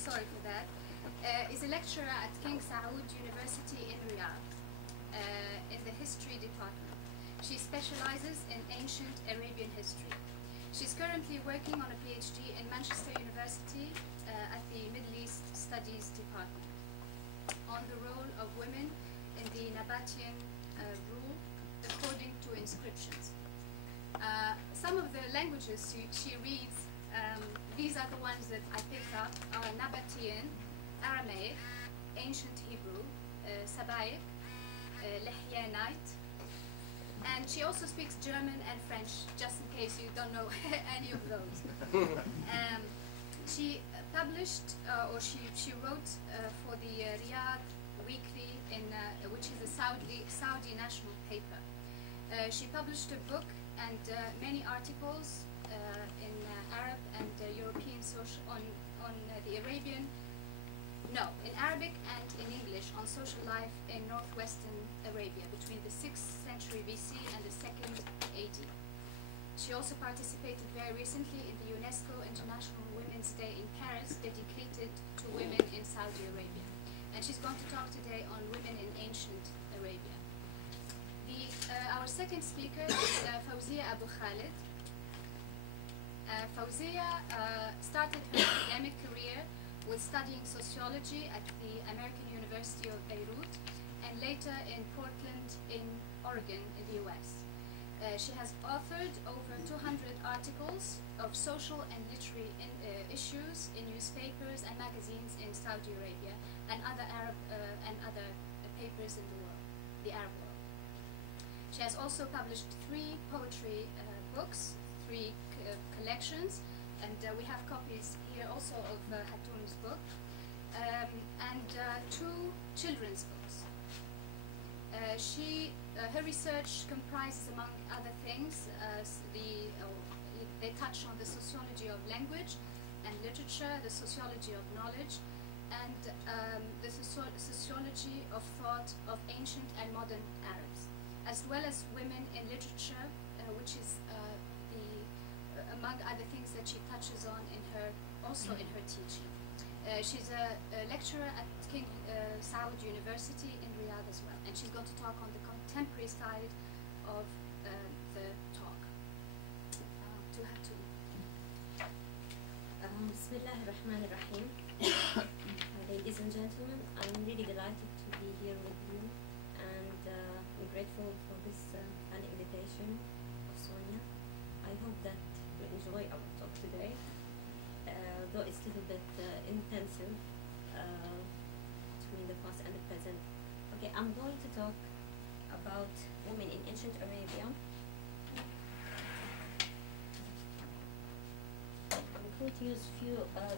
sorry for that, is a lecturer at King Saud University in Riyadh in the history department. She specializes in ancient Arabian history. She's currently working on a PhD in Manchester University at the Middle East Studies Department on the role of women in the Nabatean rule according to inscriptions. Some of the languages she reads, these are the ones that I picked up, are Nabatean, Aramaic, Ancient Hebrew, Sabaic, Lihyanite, and she also speaks German and French, just in case you don't know any of those. She published, or she wrote for the Riyadh Weekly, which is a Saudi national paper. She published a book and many articles in Arab and European social on the Arabian. No, in Arabic and in English on social life in northwestern Arabia between the 6th century BC and the 2nd AD. She also participated very recently in the UNESCO International Women's Day in Paris, dedicated to women in Saudi Arabia. And she's going to talk today on women in ancient Arabia. Our second speaker is Fawzia Abu Khalid. Fawzia started her academic career with studying sociology at the American University of Beirut and later in Portland in Oregon in the US. She has authored over 200 articles of social and literary issues in newspapers and magazines in Saudi Arabia and other Arab and other papers in the world, the Arab world. She has also published 3 poetry books, 3 collections, and we have copies here also of Hatoon's book, and 2 children's books. Her research comprises, among other things, they touch on the sociology of language and literature, the sociology of knowledge, and the sociology of thought of ancient and modern Arabs, as well as women in literature, which is among other things that she touches on in her teaching. She's a lecturer at King Saud University in Riyadh as well, and she's going to talk on the contemporary side of the talk. To Hatoon. Bismillah ar-Rahman ar-Rahim. Ladies and gentlemen, I'm really delighted to be here with you, and I'm grateful for this kind invitation of Sonia. I hope that you enjoy our talk today, though it's a little bit intensive between the past and the present. Okay, I'm going to talk about women in ancient Arabia. I'm going to use a few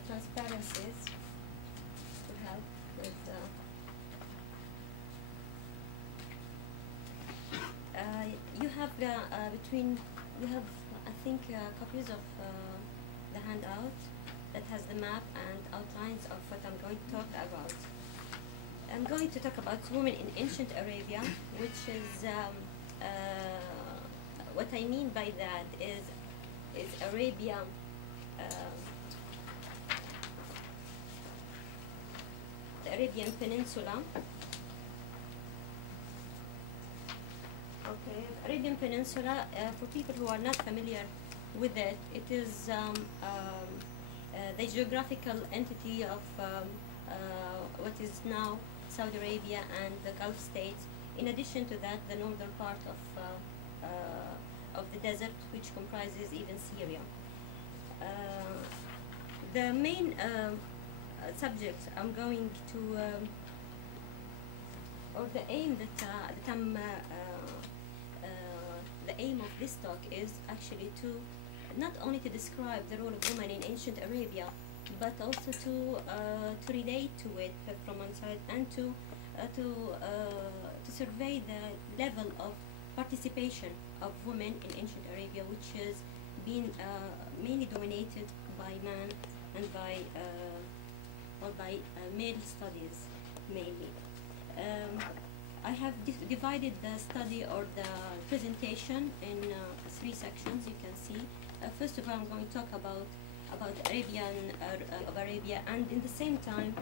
transparencies to help with you have I think copies of the handout that has the map and outlines of what I'm going to talk about. I'm going to talk about women in ancient Arabia, which is what I mean by that is Arabia. The Arabian Peninsula. Okay, Arabian Peninsula, for people who are not familiar with it, it is the geographical entity of what is now Saudi Arabia and the Gulf states. In addition to that, the northern part of the desert, which comprises even Syria. The main subject I'm going to, or the aim the aim of this talk is actually to not only to describe the role of women in ancient Arabia, but also to relate to it from one side, and to survey the level of participation of women in ancient Arabia, which has been mainly dominated by men and by male studies mainly. I have divided the study or the presentation in 3 sections. You can see. First of all, I'm going to talk about about of Arabia, and in the same time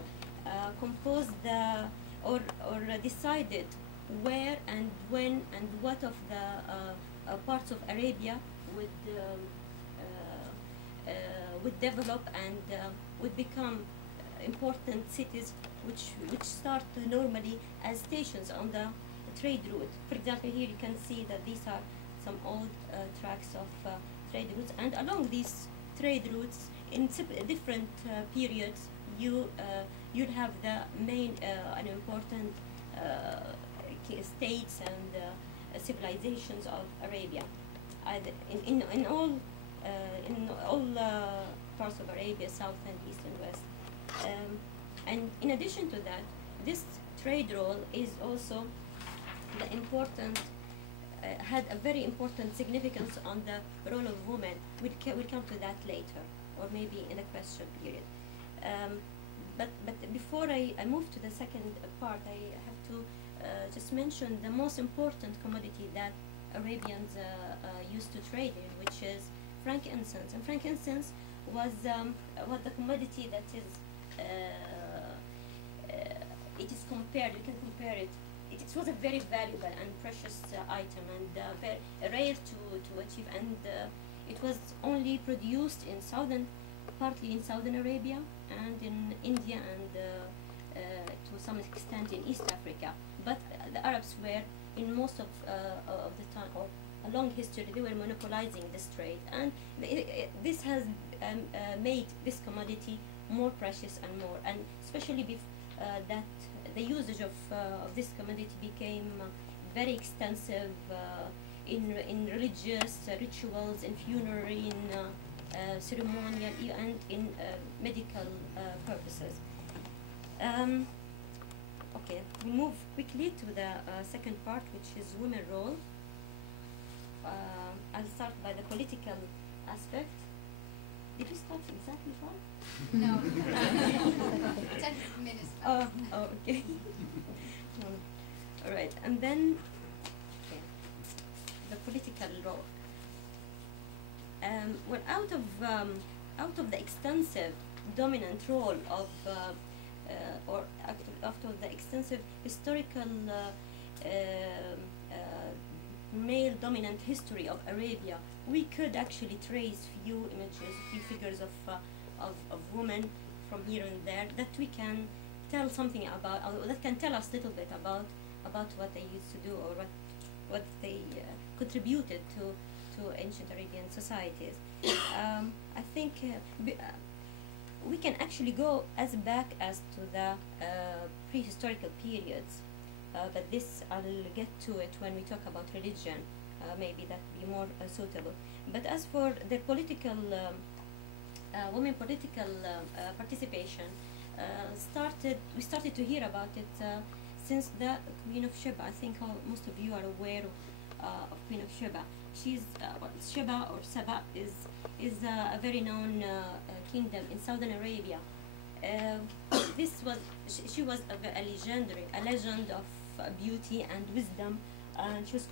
composed the or decided where and when and what of the parts of Arabia would would develop and would become important cities which start normally as stations on the trade route. For example, here you can see that these are some old tracks of trade routes, and along these trade routes in different periods you'd have the main and important states and civilizations of Arabia. In all parts of Arabia, south and east and west. And in addition to that, this trade role is also the important, had a very important significance on the role of women. We'll come to that later, or maybe in the question period. But before I move to the second part, I have to just mention the most important commodity that Arabians used to trade in, which is frankincense. And frankincense was the commodity that is it is compared. You can compare it. It was a very valuable and precious item, and very rare to achieve. And it was only produced in partly in southern Arabia and in India and to some extent in East Africa. But the Arabs were in most of the time, or a long history, they were monopolizing this trade, and this has made this commodity more precious and more, and especially that the usage of this commodity became very extensive in religious rituals, in funerary, in ceremonial, and in medical purposes. Okay, we move quickly to the second part, which is women's role. I'll start by the political aspect. Did you start exactly 5? No. 10 minutes. Oh, okay. All right, and then the political role. Well, out of the extensive dominant role of or out of the extensive historical male dominant history of Arabia, we could actually trace few images, few figures of women from here and there that we can tell something about, or that can tell us a little bit about what they used to do, or what they contributed to ancient Arabian societies. I think we can actually go as back as to the prehistorical periods, but this I'll get to it when we talk about religion. Maybe that would be more suitable. But as for the political, women political participation, we started to hear about it since the Queen of Sheba. I think most of you are aware of Queen of Sheba. She's Sheba or Saba is a very known kingdom in southern Arabia. She was a legend of beauty and wisdom, and she was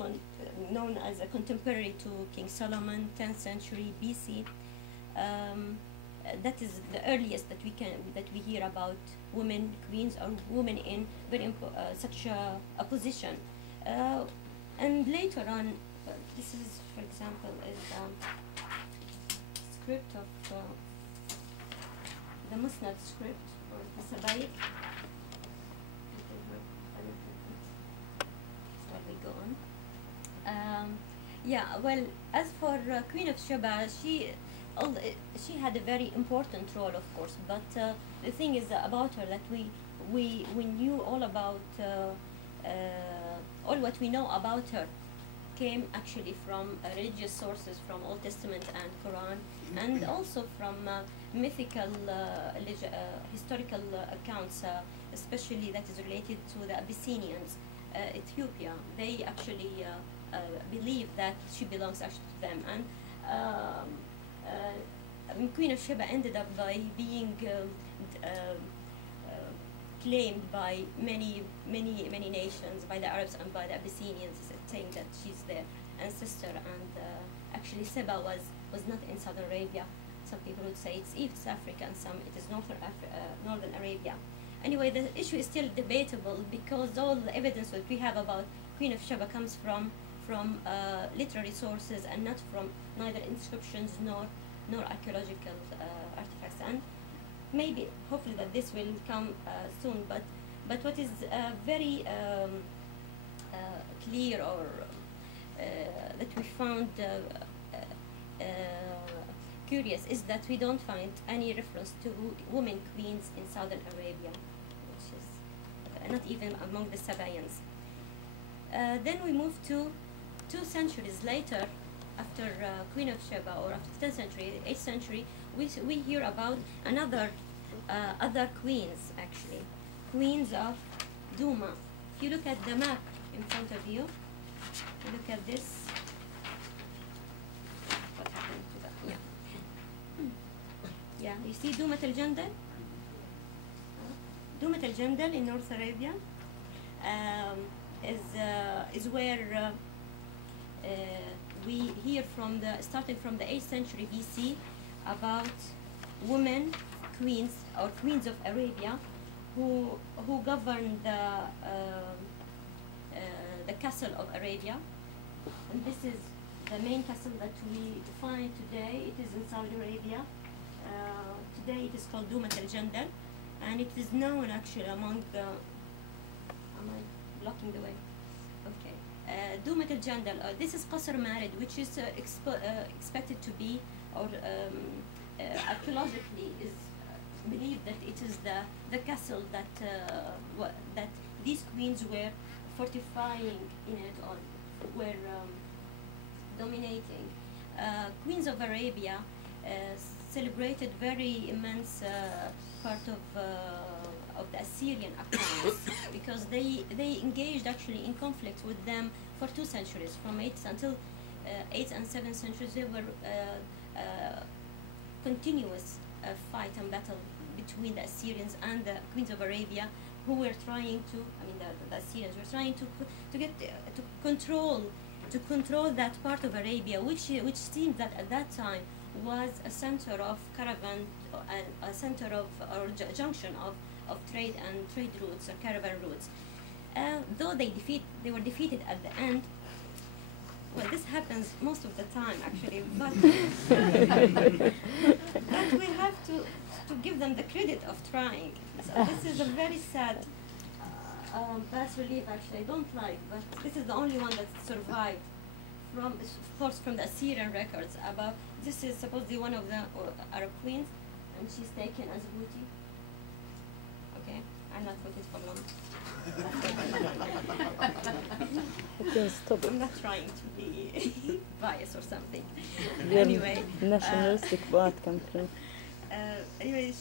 known as a contemporary to King Solomon, 10th century BC. That is the earliest that we hear about women queens or women in such a position. And later on, this is, for example, is script of the Musnad script, or the Sabaik. Shall we go on? Yeah, well, as for Queen of Sheba, she had a very important role, of course, but the thing is about her that we knew all about all what we know about her came actually from religious sources, from Old Testament and Quran, and also from mythical historical accounts, especially that is related to the Abyssinians, Ethiopia. They actually believe that she belongs actually to them, and Queen of Sheba ended up by being claimed by many nations, by the Arabs and by the Abyssinians, saying that she's their ancestor. And actually Sheba was not in Southern Arabia. Some people would say it's East Africa, and some it is Northern Arabia. Anyway, the issue is still debatable because all the evidence that we have about Queen of Sheba comes from literary sources and not from neither inscriptions nor archaeological artifacts. And maybe, hopefully, that this will come soon. But what is very clear, or that we found curious, is that we don't find any reference to women queens in Southern Arabia, which is not even among the Sabaeans. Then we move to 2 centuries later, after Queen of Sheba, or after the 10th century, 8th century, we hear about other queens, actually, queens of Duma. If you look at the map in front of you, look at this. What happened to that? Yeah, you see Dumat al-Jandal? Dumat al-Jandal in North Arabia is where we hear starting from the 8th century BC, about women queens, or queens of Arabia, who governed the castle of Arabia. And this is the main castle that we find today. It is in Saudi Arabia. Today it is called Dumat al-Jandal, and it is known actually among the... Am I blocking the way? Okay. Dumat al-Jandal, this is Qasr Marid, which is expected to be, or archaeologically is believed that it is the castle that these queens were fortifying in it, or were dominating. Queens of Arabia celebrated very immense part of the Assyrian accounts, because they engaged actually in conflict with them for 2 centuries, from 8th until 8th and 7th centuries. There were continuous fight and battle between the Assyrians and the queens of Arabia, who were trying to, the Assyrians were trying to control that part of Arabia, which seemed that at that time was a center of caravan, a center of, or junction of trade routes, or caravan routes. Though they were defeated at the end. Well, this happens most of the time, actually, but we have to give them the credit of trying. So this is a very sad bas relief, actually, I don't like, but this is the only one that survived from, of course, from the Assyrian records. About this is supposedly one of the Arab queens, and she's taken as booty. Okay, I'm not putting it for long. I'm not trying to be biased or something. Anyway, nationalistic part come from. Anyway,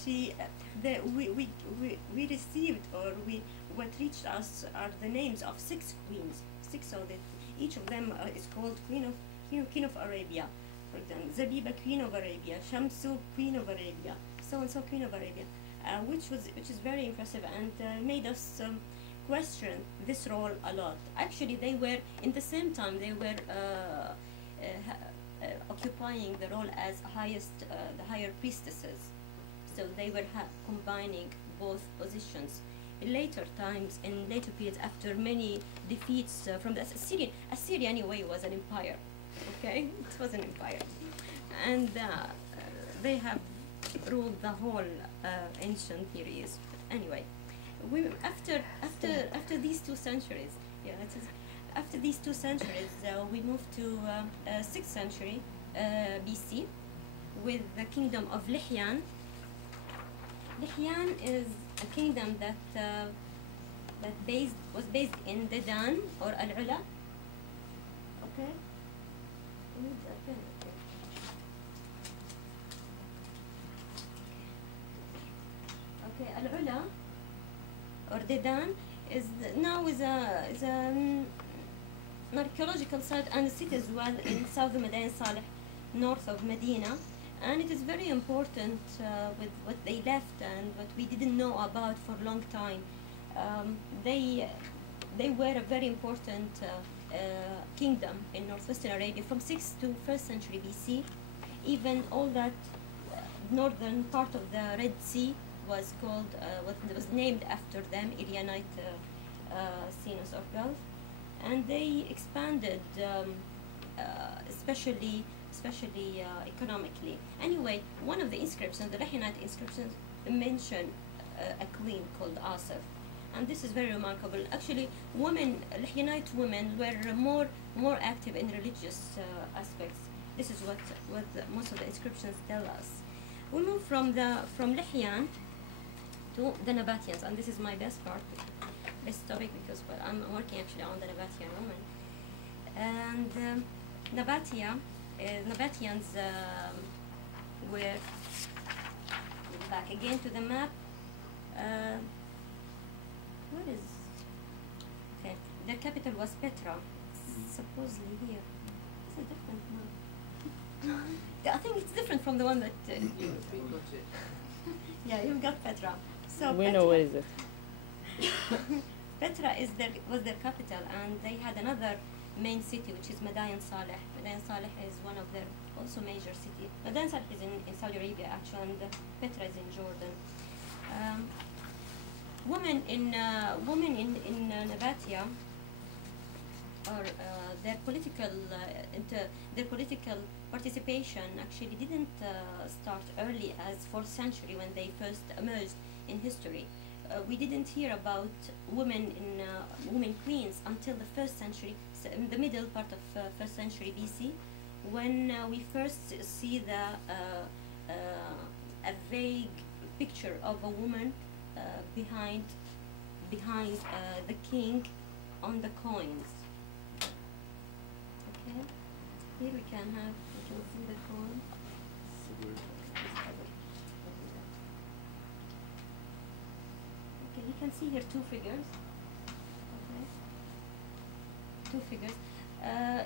we received, or what reached us are the names of 6 queens. 6 of them. Each of them is called Queen of Arabia. For example, Zabiba, Queen of Arabia; Shamsu, Queen of Arabia; so and so, Queen of Arabia, which is very impressive, and made us question this role a lot. Actually, they were in the same time they were occupying the role as the higher priestesses. So they were combining both positions. In later times, in later periods, after many defeats from the Assyria anyway was an empire. Okay, it was an empire, and they have ruled the whole ancient Near East. Anyway, after these 2 centuries, after these 2 centuries, we move to 6th century BC with the kingdom of Lihyan. Lihyan is a kingdom that was based in Dedan, or Al-Ula. Okay. Okay, Al-Ula, or Dedan, is an archaeological site and a city as well in south of Madain Saleh, north of Medina, and it is very important with what they left and what we didn't know about for a long time. They were a very important kingdom in northwestern Arabia from 6th to 1st century BC. Even all that northern part of the Red Sea was called, was named after them, Ilianite Sinus or Gulf, and they expanded, especially economically. Anyway, one of the inscriptions, the Lahinite inscriptions, mention a queen called Asif, and this is very remarkable. Actually, Lahinite women were more active in religious aspects. This is what most of the inscriptions tell us. We move from Lihyan to the Nabateans, and this is my best topic because I'm working actually on the Nabataean woman. And Nabataeans were, back again to the map. What is? Okay, their capital was Petra, supposedly here. It's a different map. I think it's different from the one that. Yeah, you've got Petra. So We Petra, know where is it. Petra was their capital, and they had another main city, which is Madain Saleh. Madain Saleh is one of their also major city. Madain Saleh is in Saudi Arabia actually, and Petra is in Jordan. Women in Nabatea, or their political participation actually didn't start early as 4th century when they first emerged in history. We didn't hear about women queens until the 1st century, in the middle part of 1st century BC, when we first see a vague picture of a woman behind the king on the coins. Okay, here we can see the coin. Okay, you can see here two figures. Okay, two figures.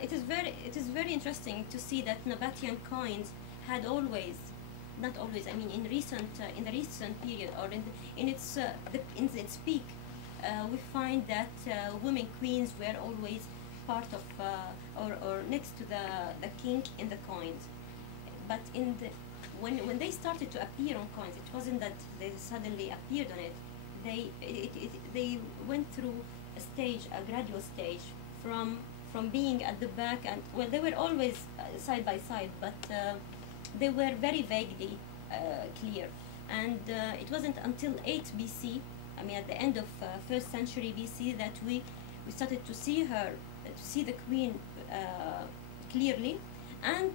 It is very interesting to see that Nabatean coins had always, not always, I mean in the recent period, or in its peak, we find that women queens were always part of or next to the king in the coins. But when they started to appear on coins, it wasn't that they suddenly appeared on it. They went through a gradual stage from being at the back, and well, they were always side by side, but they were very vaguely clear. And it wasn't until 8 BC, I mean at the end of 1st century BC, that we started to see the queen clearly, and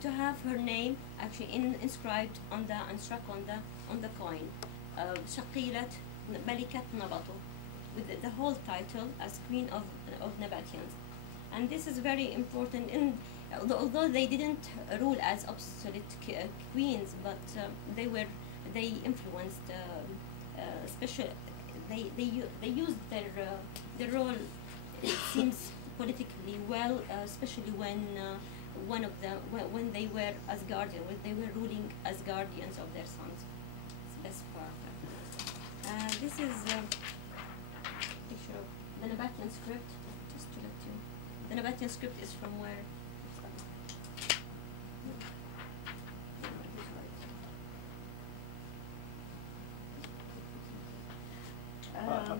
to have her name actually inscribed on the coin, Shaqilat Malikat Nabatu, with the whole title as Queen of Nabateans. And this is very important, although they didn't rule as absolute queens, but they influenced, especially they used their role, it seems, politically well, especially when they were as guardians, when they were ruling as guardians of their sons. It's the best part. This is a picture of the Nabatean script, just to let you. The Nabatean script is from where?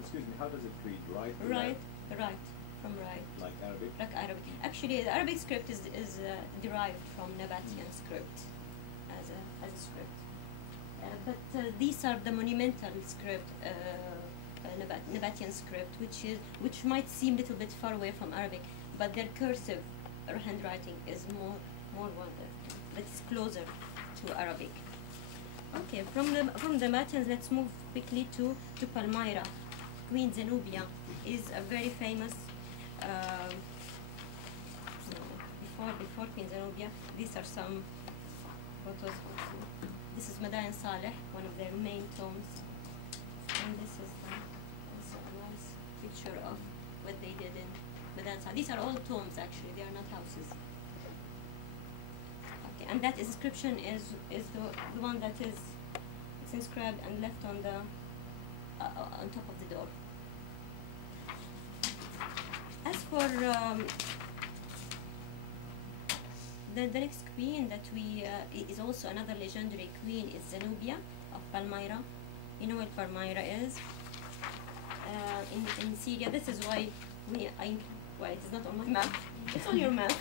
Excuse me, how does it read? Right? Right, from right. Like Arabic? Like Arabic. Actually, the Arabic script is derived from Nabatean script as a script. But these are the monumental script, Nabatean script, which might seem a little bit far away from Arabic, but their cursive handwriting is more wonderful. It's closer to Arabic. Okay, from the Nabateans, let's move quickly to Palmyra. Queen Zenobia is a very famous. Before Queen Zenobia, these are some photos. This is Madain Saleh, one of their main tombs, and this is also a nice picture of what they did in Madain Saleh. These are all tombs actually; they are not houses. Okay, and that inscription is the one that is inscribed and left on top of the door. As for the next queen that we is also another legendary queen is Zenobia of Palmyra. You know what Palmyra is? In Syria. This is why well, it's not on my map. It's on your map.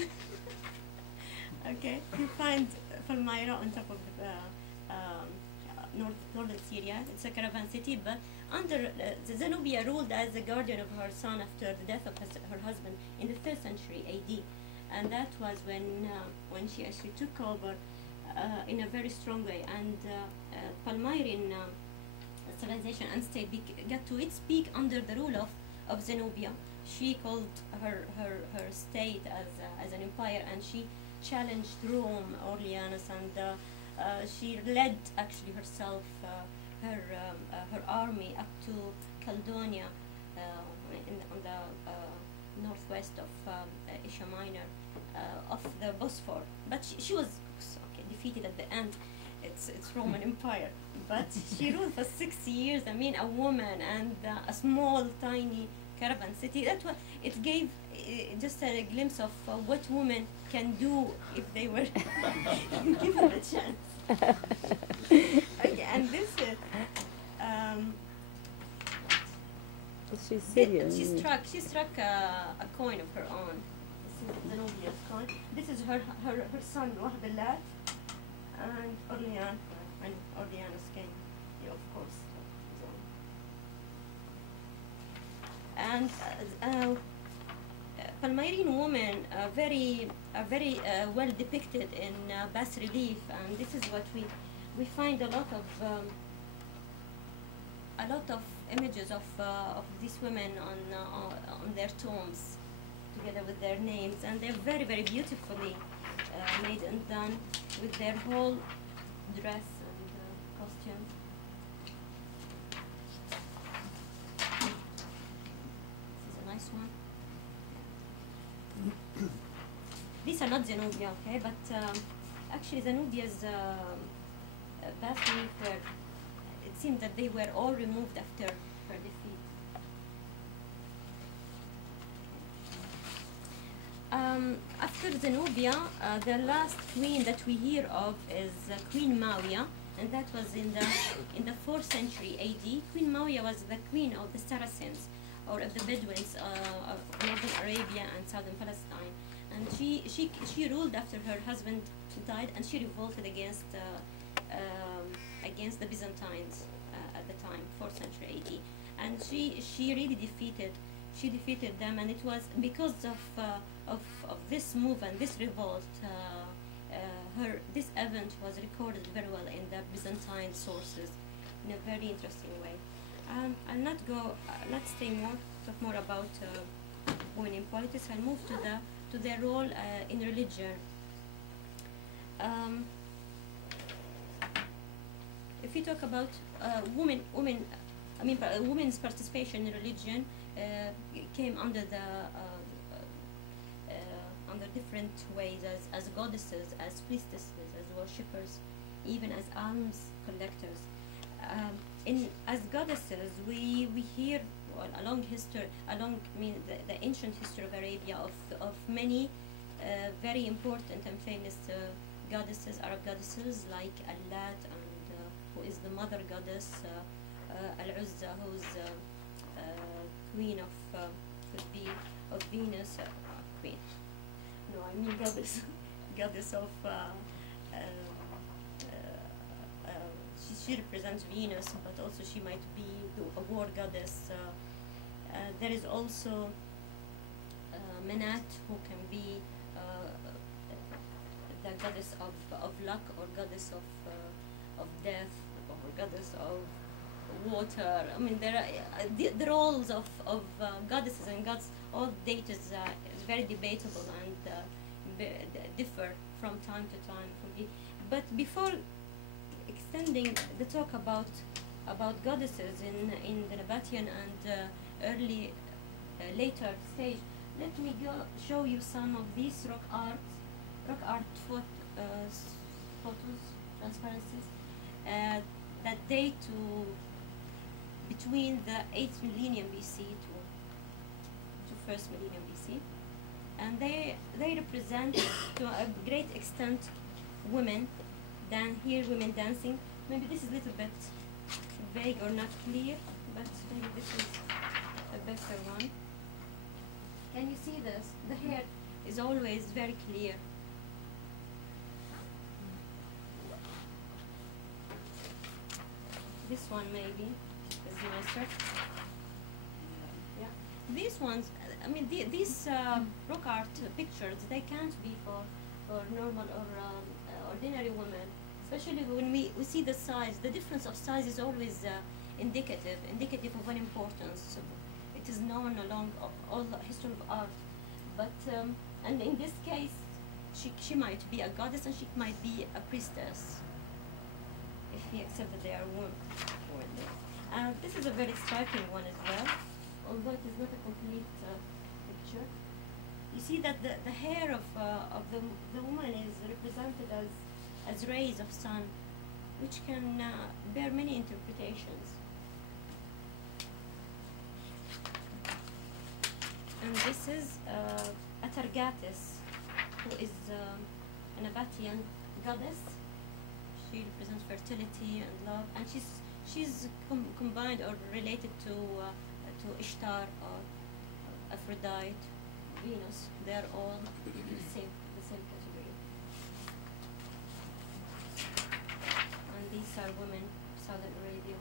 Okay, you find Palmyra on top of northern Syria. It's a caravan city, but under Zenobia ruled as the guardian of her son after the death of her husband in the 3rd century AD, and that was when she actually took over in a very strong way, and Palmyran civilization and state got to its peak under the rule of Zenobia. She called her state as an empire, and she challenged Rome, Orleans, and she led actually herself her army up to Caledonia on the northwest of Asia Minor of the Bosphor. But she was defeated at the end. It's Roman Empire, but she ruled for 6 years. I mean, a woman and a small, tiny caravan city. That's what it gave. Just a glimpse of what women can do if they were given a chance. Okay, and this She's Syrian. she struck a coin of her own. This is Zenobia's coin. This is her son Wahbelat, and Orleans came, of course. And Palmyran women are very well depicted in bas relief, and this is what we find a lot of images of these women on their tombs, together with their names, and they're very, very beautifully made and done with their whole dress and costume. This is a nice one. These are not Zenobia, okay, but actually Zenobia's bas relief were, it seemed that they were all removed after her defeat. After Zenobia, the last queen that we hear of is Queen Mawia, and that was in the 4th century AD. Queen Mawia was the queen of the Saracens, or of the Bedouins of northern Arabia and southern Palestine. And she ruled after her husband died, and she revolted against the Byzantines at the time, 4th century AD. And she really defeated them, and it was because of this move and this revolt. This event was recorded very well in the Byzantine sources in a very interesting way. I'll not talk more about women in politics. I'll move to their role in religion. If you talk about women's participation in religion came under different ways, as goddesses, as priestesses, as worshippers, even as alms collectors. As goddesses, we hear along the ancient history of Arabia of many very important and famous goddesses, Arab goddesses like Allat, and who is the mother goddess, Al-Uzza, who's queen of Venus, queen. No, I mean goddess, goddess of. She represents Venus, but also she might be a war goddess. There is also Manat, who can be the goddess of luck, or goddess of death, or goddess of water. I mean, there are the roles of goddesses and gods. All data is very debatable and differ from time to time. But before extending the talk about goddesses in the Nabatean and later stage, let me show you some of these rock art photos, transparencies that date to between the 8th millennium BC to 1st millennium BC. and they represent to a great extent women. Women dancing. Maybe this is a little bit vague or not clear, but maybe this is a better one. Can you see this? The hair is always very clear. This one maybe is nicer. Yeah. These ones, I mean, these rock art pictures, they can't be for normal or ordinary women. Especially when we see the size. The difference of size is always indicative of an importance. So it is known along all the history of art. But and in this case, she might be a goddess and she might be a priestess, if we accept that they are women. This is a very striking one as well, although it is not a complete picture. You see that the hair of the woman is represented as rays of sun, which can bear many interpretations. And this is Atargatis, who is a Nabatean goddess. She represents fertility and love, and she's combined or related to Ishtar or Aphrodite, Venus. They're all the same category. And these are women of Southern Arabia.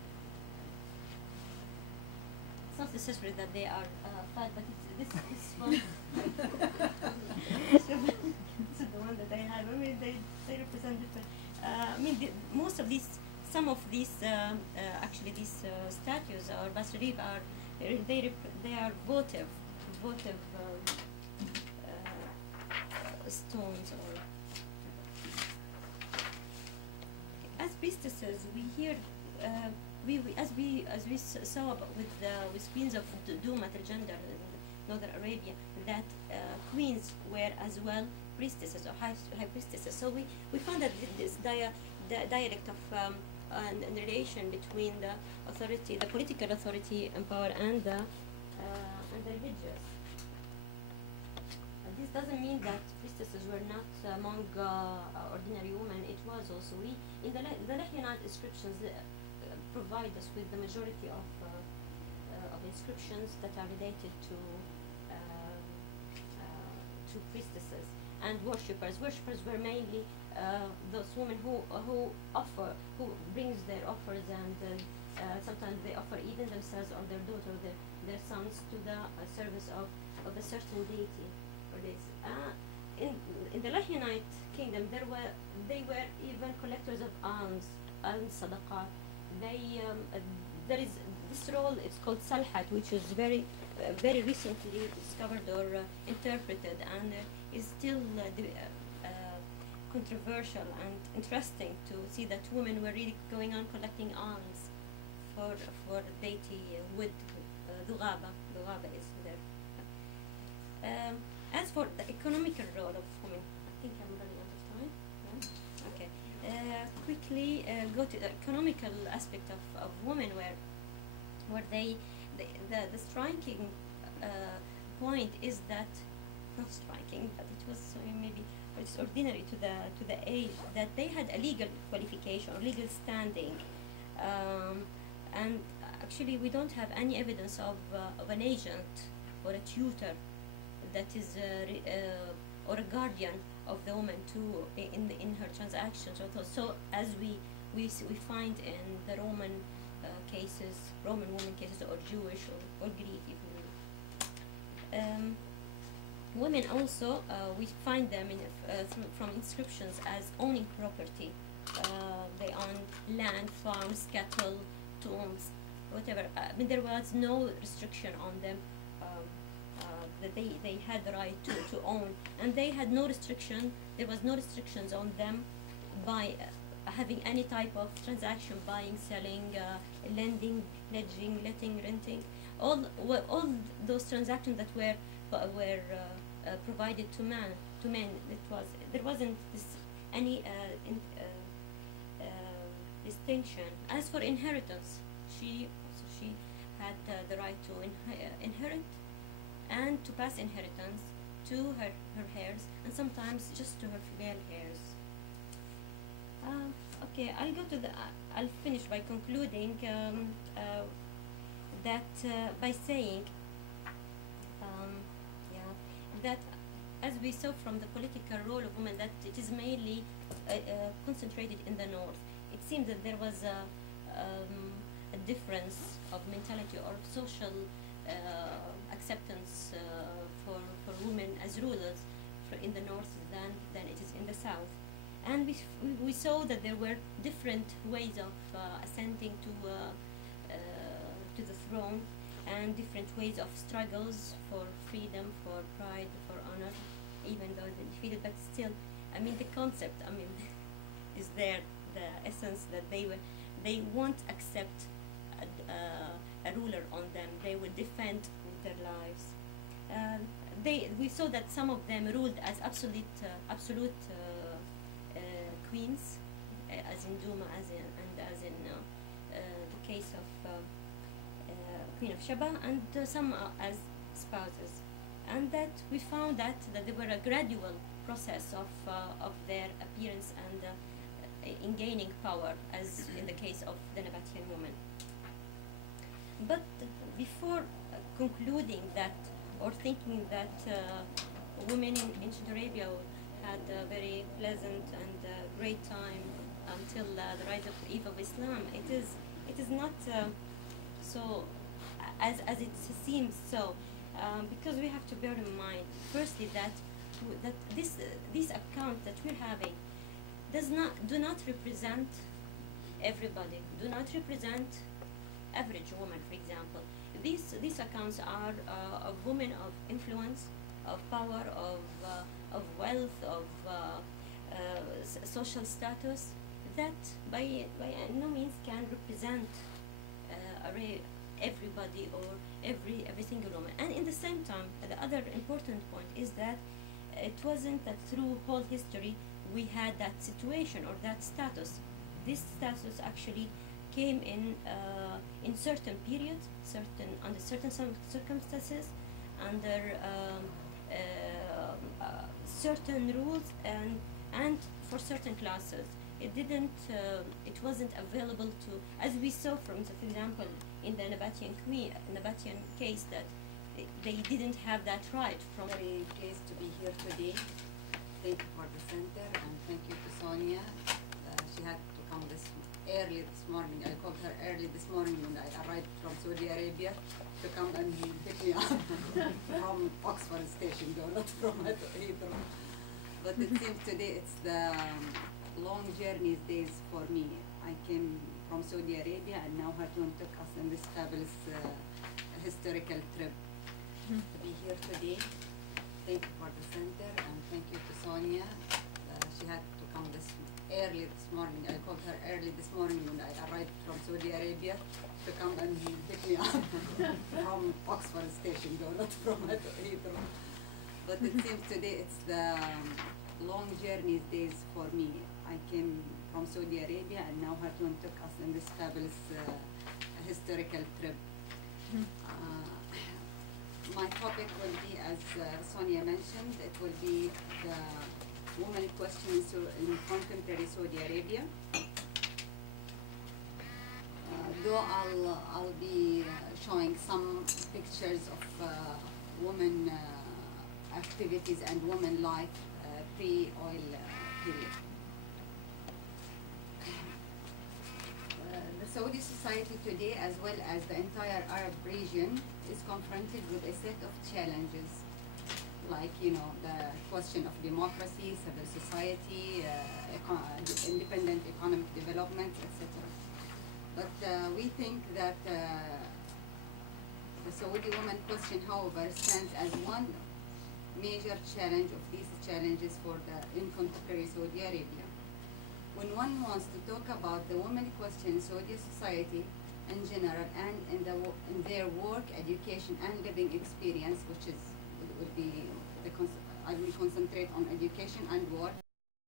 It's not necessary that they are fat, but this one. This is the one that I have. I mean, they represent different. I mean, some of these actually these statues or bas-relief are they are votive stones. Or as priestesses, we hear as we saw with queens of Doom at Al-Jandar in Northern Arabia, that queens were as well priestesses or high priestesses. So we found that this dialect of and relation between the authority, the political authority and power, and the religious. This doesn't mean that priestesses were not among ordinary women. It was also. In the Lehyanite inscriptions provide us with the majority of inscriptions that are related to priestesses and worshippers. Worshippers were mainly those women who brings their offers, and sometimes they offer even themselves or their daughter, their sons, to the service of a certain deity. Or this. In the Lehyanite kingdom, they were even collectors of alms sadaqat. There is this role. It's called salhat, which is very recently discovered or interpreted, and is still controversial and interesting to see that women were really going on collecting alms for deity with Dughaba. Dughaba is there. As for the economical role of women, I think I'm running out of time. Yeah? Okay. Quickly go to the economical aspect of women, where the striking point is that, not striking, but it was maybe it's ordinary to the age, that they had a legal qualification or legal standing, and actually we don't have any evidence of an agent or a tutor that is or a guardian of the woman in her transactions. So as we find in the Roman women cases, or Jewish or Greek even. Women also, we find them from inscriptions as owning property. They own land, farms, cattle, tombs, whatever. I mean, there was no restriction on them. That they had the right to own, and they had no restriction. There was no restrictions on them by having any type of transaction, buying, selling, lending, pledging, letting, renting. All those transactions that were provided to men. There wasn't any distinction. As for inheritance, she had the right to inherit and to pass inheritance to her hairs, and sometimes just to her female hairs. Okay, I'll go to the. I'll finish by concluding that by saying, yeah, that as we saw from the political role of women, that it is mainly concentrated in the north. It seems that there was a difference of mentality or social acceptance for women as rulers in the north than it is in the south. And we saw that there were different ways of ascending to the throne, and different ways of struggles for freedom, for pride, for honor, even though they defeated. But still, I mean, the concept, I mean, is there, the essence that they won't accept a ruler on them. They would defend with their lives. We saw that some of them ruled as absolute queens, as in Duma, as in the case of Queen of Sheba, and some as spouses, and that we found that there were a gradual process of their appearance and in gaining power, as in the case of the Nabatean woman. But before concluding that, or thinking that women in ancient Arabia had a very pleasant and great time until the rise of the eve of Islam, it is not so as it seems so, because we have to bear in mind firstly that this account that we're having do not represent everybody, do not represent average woman, for example. These accounts are of women of influence, of power, of wealth, of social status, that by no means can represent everybody or every single woman. And in the same time, the other important point is that it wasn't that through whole history we had that situation or that status. This status actually came in certain periods, under certain circumstances, under certain rules, and for certain classes. It wasn't available to, as we saw for example, in the Nabatean case, that they didn't have that right. From very pleased to be here today. Thank you for the center, and thank you to Sonia. She had to come early this morning. I called her early this morning when I arrived from Saudi Arabia to come and pick me up from Oxford Station, though not from Heathrow. But it seems today it's the long journey days for me. I came from Saudi Arabia, and now Hatoon took us on this fabulous historical trip to be here today. Thank you for the center, and thank you to Sonia. She had to come early this morning. I called her early this morning when I arrived from Saudi Arabia to come and pick me up from Oxford Station, though not from Heathrow. But it seems today it's the long journey days for me. I came from Saudi Arabia, and now Hatoon took us on this fabulous historical trip. My topic will be, as Sonia mentioned, it will be the woman question in contemporary Saudi Arabia. Though I'll be showing some pictures of women activities and women life pre-oil period. The Saudi society today, as well as the entire Arab region, is confronted with a set of challenges, like the question of democracy, civil society, independent economic development, etc. But we think that the Saudi woman question, however, stands as one major challenge of these challenges in contemporary Saudi Arabia. When one wants to talk about the woman question in Saudi society in general, and in their work, education, and living experience, which would be I will concentrate on education and work.